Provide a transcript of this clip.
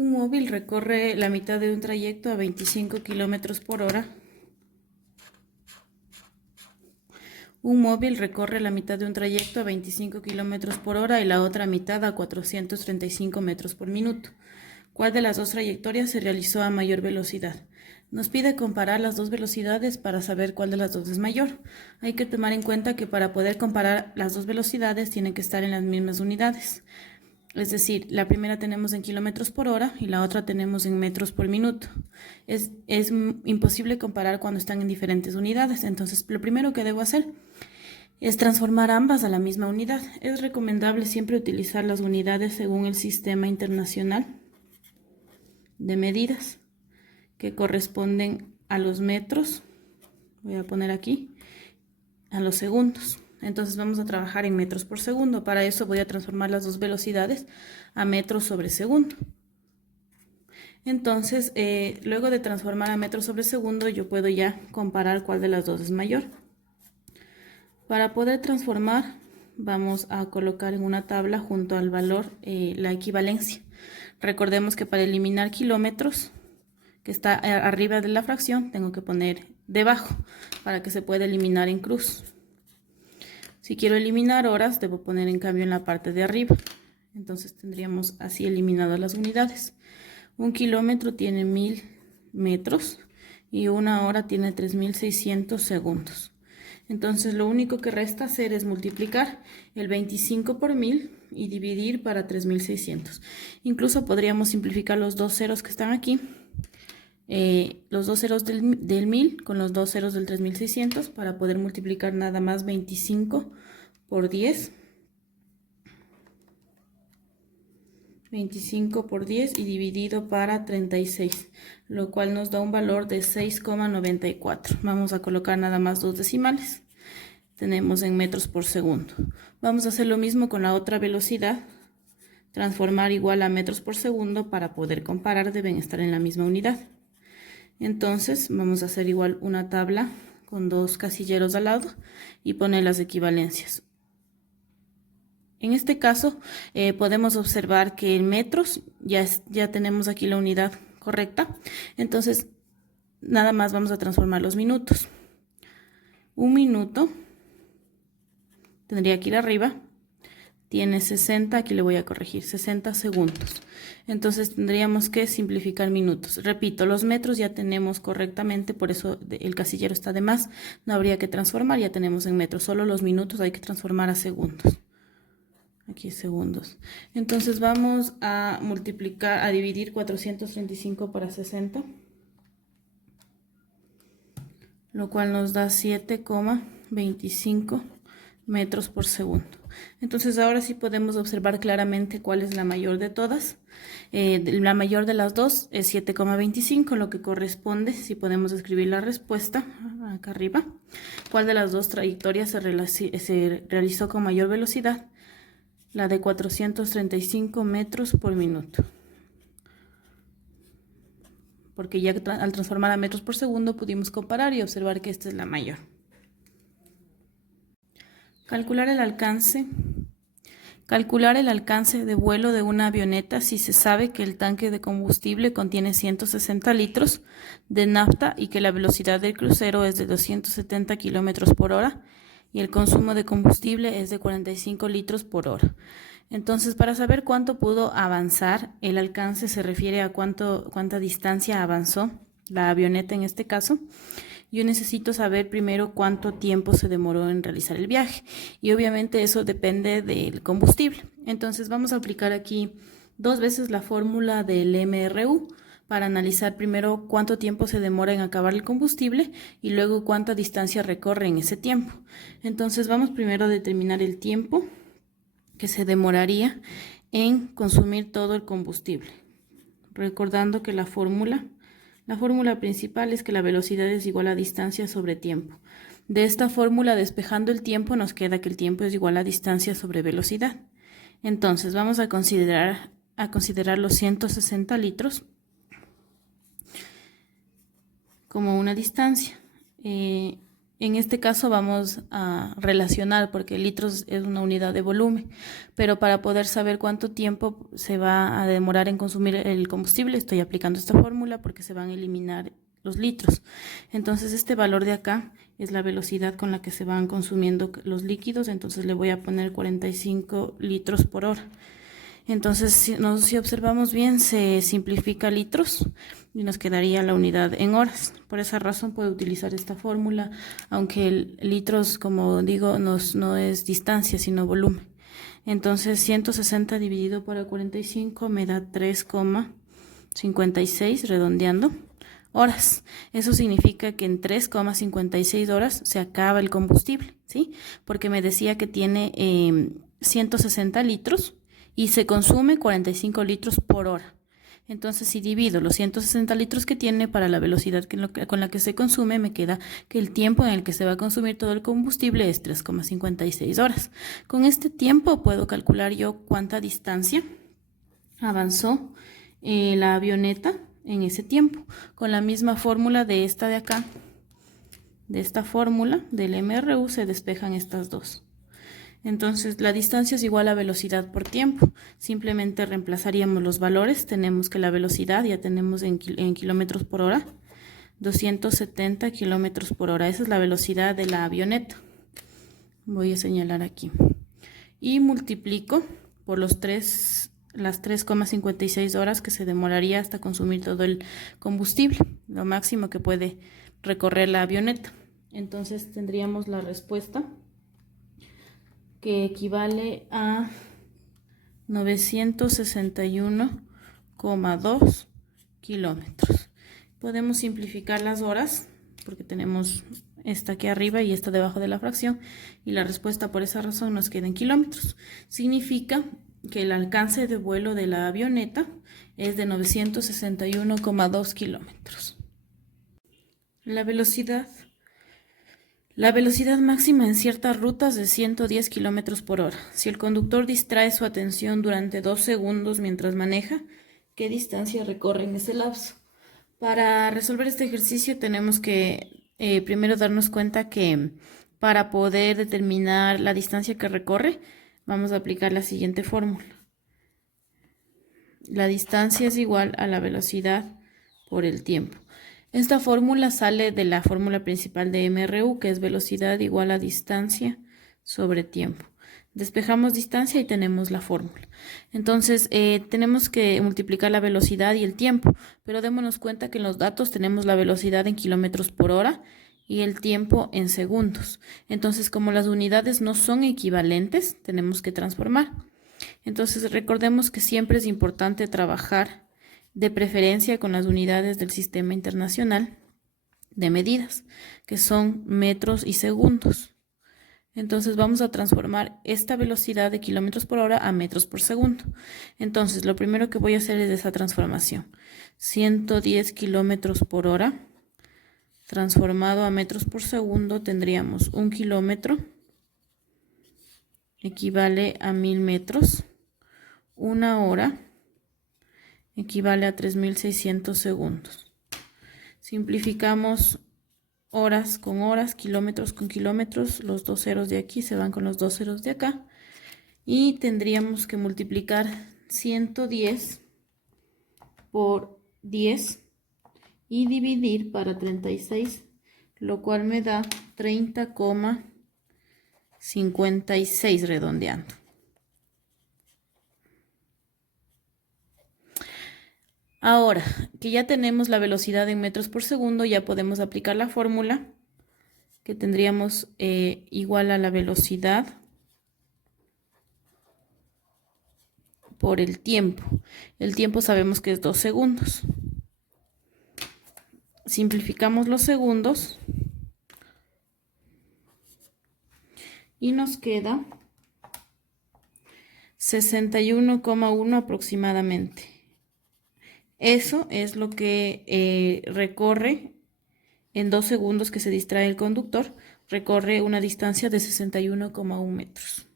Un móvil recorre la mitad de un trayecto a 25 kilómetros por hora. Un móvil recorre la mitad de un trayecto a 25 kilómetros por hora y la otra mitad a 435 metros por minuto. ¿Cuál de las dos trayectorias se realizó a mayor velocidad? Nos pide comparar las dos velocidades para saber cuál de las dos es mayor. Hay que tomar en cuenta que para poder comparar las dos velocidades tienen que estar en las mismas unidades. Es decir, la primera tenemos en kilómetros por hora y la otra tenemos en metros por minuto. Es imposible comparar cuando están en diferentes unidades. Entonces, lo primero que debo hacer es transformar ambas a la misma unidad. Es recomendable siempre utilizar las unidades según el Sistema Internacional de Medidas, que corresponden a los metros. Voy a poner aquí a los segundos. Entonces vamos a trabajar en metros por segundo. Para eso voy a transformar las dos velocidades a metros sobre segundo. Entonces, luego de transformar a metros sobre segundo, yo puedo ya comparar cuál de las dos es mayor. Para poder transformar, vamos a colocar en una tabla junto al valor la equivalencia. Recordemos que para eliminar kilómetros, que está arriba de la fracción, tengo que poner debajo para que se pueda eliminar en cruz. Si quiero eliminar horas, debo poner en cambio en la parte de arriba. Entonces tendríamos así eliminadas las unidades. Un kilómetro tiene 1000 metros y una hora tiene 3600 segundos. Entonces lo único que resta hacer es multiplicar el 25 por 1000 y dividir para 3600. Incluso podríamos simplificar los dos ceros que están aquí. Los dos ceros del 1000 con los dos ceros del 3600 para poder multiplicar nada más 25 por 10. 25 por 10 y dividido para 36, lo cual nos da un valor de 6,94. Vamos a colocar nada más dos decimales. Tenemos en metros por segundo. Vamos a hacer lo mismo con la otra velocidad. Transformar igual a metros por segundo para poder comparar, deben estar en la misma unidad. Entonces vamos a hacer igual una tabla con dos casilleros al lado y poner las equivalencias. En este caso podemos observar que en metros ya tenemos aquí la unidad correcta. Entonces nada más vamos a transformar los minutos. Un minuto tendría que ir arriba. Tiene 60, aquí le voy a corregir, 60 segundos. Entonces tendríamos que simplificar minutos. Repito, los metros ya tenemos correctamente, por eso el casillero está de más. No habría que transformar, ya tenemos en metros. Solo los minutos hay que transformar a segundos. Aquí segundos. Entonces vamos a multiplicar, a dividir 435 para 60. Lo cual nos da 7,25 metros por segundo. Entonces ahora sí podemos observar claramente cuál es la mayor de todas. La mayor de las dos es 7,25, lo que corresponde, si podemos escribir la respuesta acá arriba, cuál de las dos trayectorias se realizó con mayor velocidad. La de 435 metros por minuto. Porque ya al transformar a metros por segundo pudimos comparar y observar que esta es la mayor. Calcular el alcance. Calcular el alcance de vuelo de una avioneta si se sabe que el tanque de combustible contiene 160 litros de nafta y que la velocidad del crucero es de 270 kilómetros por hora y el consumo de combustible es de 45 litros por hora. Entonces, para saber cuánto pudo avanzar, el alcance se refiere a cuánta distancia avanzó la avioneta en este caso. Yo necesito saber primero cuánto tiempo se demoró en realizar el viaje y obviamente eso depende del combustible. Entonces vamos a aplicar aquí dos veces la fórmula del MRU para analizar primero cuánto tiempo se demora en acabar el combustible y luego cuánta distancia recorre en ese tiempo. Entonces vamos primero a determinar el tiempo que se demoraría en consumir todo el combustible. Recordando que la fórmula principal es que la velocidad es igual a distancia sobre tiempo. De esta fórmula, despejando el tiempo, nos queda que el tiempo es igual a distancia sobre velocidad. Entonces, vamos a considerar los 160 litros como una distancia. En este caso vamos a relacionar porque litros es una unidad de volumen, pero para poder saber cuánto tiempo se va a demorar en consumir el combustible, estoy aplicando esta fórmula porque se van a eliminar los litros. Entonces este valor de acá es la velocidad con la que se van consumiendo los líquidos, entonces le voy a poner 45 litros por hora. Entonces, si observamos bien, se simplifica litros y nos quedaría la unidad en horas. Por esa razón puedo utilizar esta fórmula, aunque el litros, como digo, no es distancia, sino volumen. Entonces, 160 dividido por 45 me da 3,56, redondeando, horas. Eso significa que en 3,56 horas se acaba el combustible, ¿sí? Porque me decía que tiene 160 litros. Y se consume 45 litros por hora. Entonces, si divido los 160 litros que tiene para la velocidad con la que se consume, me queda que el tiempo en el que se va a consumir todo el combustible es 3,56 horas. Con este tiempo puedo calcular yo cuánta distancia avanzó la avioneta en ese tiempo. Con la misma fórmula de esta de acá, de esta fórmula del MRU, se despejan estas dos. Entonces, la distancia es igual a velocidad por tiempo. Simplemente reemplazaríamos los valores. Tenemos que la velocidad ya tenemos en kilómetros por hora. 270 kilómetros por hora. Esa es la velocidad de la avioneta. Voy a señalar aquí. Y multiplico por las 3,56 horas que se demoraría hasta consumir todo el combustible. Lo máximo que puede recorrer la avioneta. Entonces, tendríamos la respuesta que equivale a 961,2 kilómetros. Podemos simplificar las horas porque tenemos esta aquí arriba y esta debajo de la fracción y la respuesta por esa razón nos queda en kilómetros. Significa que el alcance de vuelo de la avioneta es de 961,2 kilómetros. La velocidad máxima en ciertas rutas es 110 kilómetros por hora. Si el conductor distrae su atención durante 2 segundos mientras maneja, ¿qué distancia recorre en ese lapso? Para resolver este ejercicio tenemos que primero darnos cuenta que para poder determinar la distancia que recorre, vamos a aplicar la siguiente fórmula. La distancia es igual a la velocidad por el tiempo. Esta fórmula sale de la fórmula principal de MRU, que es velocidad igual a distancia sobre tiempo. Despejamos distancia y tenemos la fórmula. Entonces, tenemos que multiplicar la velocidad y el tiempo, pero démonos cuenta que en los datos tenemos la velocidad en kilómetros por hora y el tiempo en segundos. Entonces, como las unidades no son equivalentes, tenemos que transformar. Entonces, recordemos que siempre es importante trabajar de preferencia con las unidades del Sistema Internacional de Medidas, que son metros y segundos. Entonces vamos a transformar esta velocidad de kilómetros por hora a metros por segundo. Entonces lo primero que voy a hacer es esa transformación. 110 kilómetros por hora transformado a metros por segundo, tendríamos 1 kilómetro equivale a 1000 metros. 1 hora equivale a 3600 segundos. Simplificamos horas con horas, kilómetros con kilómetros. Los dos ceros de aquí se van con los dos ceros de acá. Y tendríamos que multiplicar 110 por 10 y dividir para 36, lo cual me da 30,56 redondeando. Ahora que ya tenemos la velocidad en metros por segundo, ya podemos aplicar la fórmula que tendríamos igual a la velocidad por el tiempo. El tiempo sabemos que es 2 segundos. Simplificamos los segundos y nos queda 61,1 aproximadamente. Eso es lo que recorre en 2 segundos que se distrae el conductor, recorre una distancia de 61,1 metros.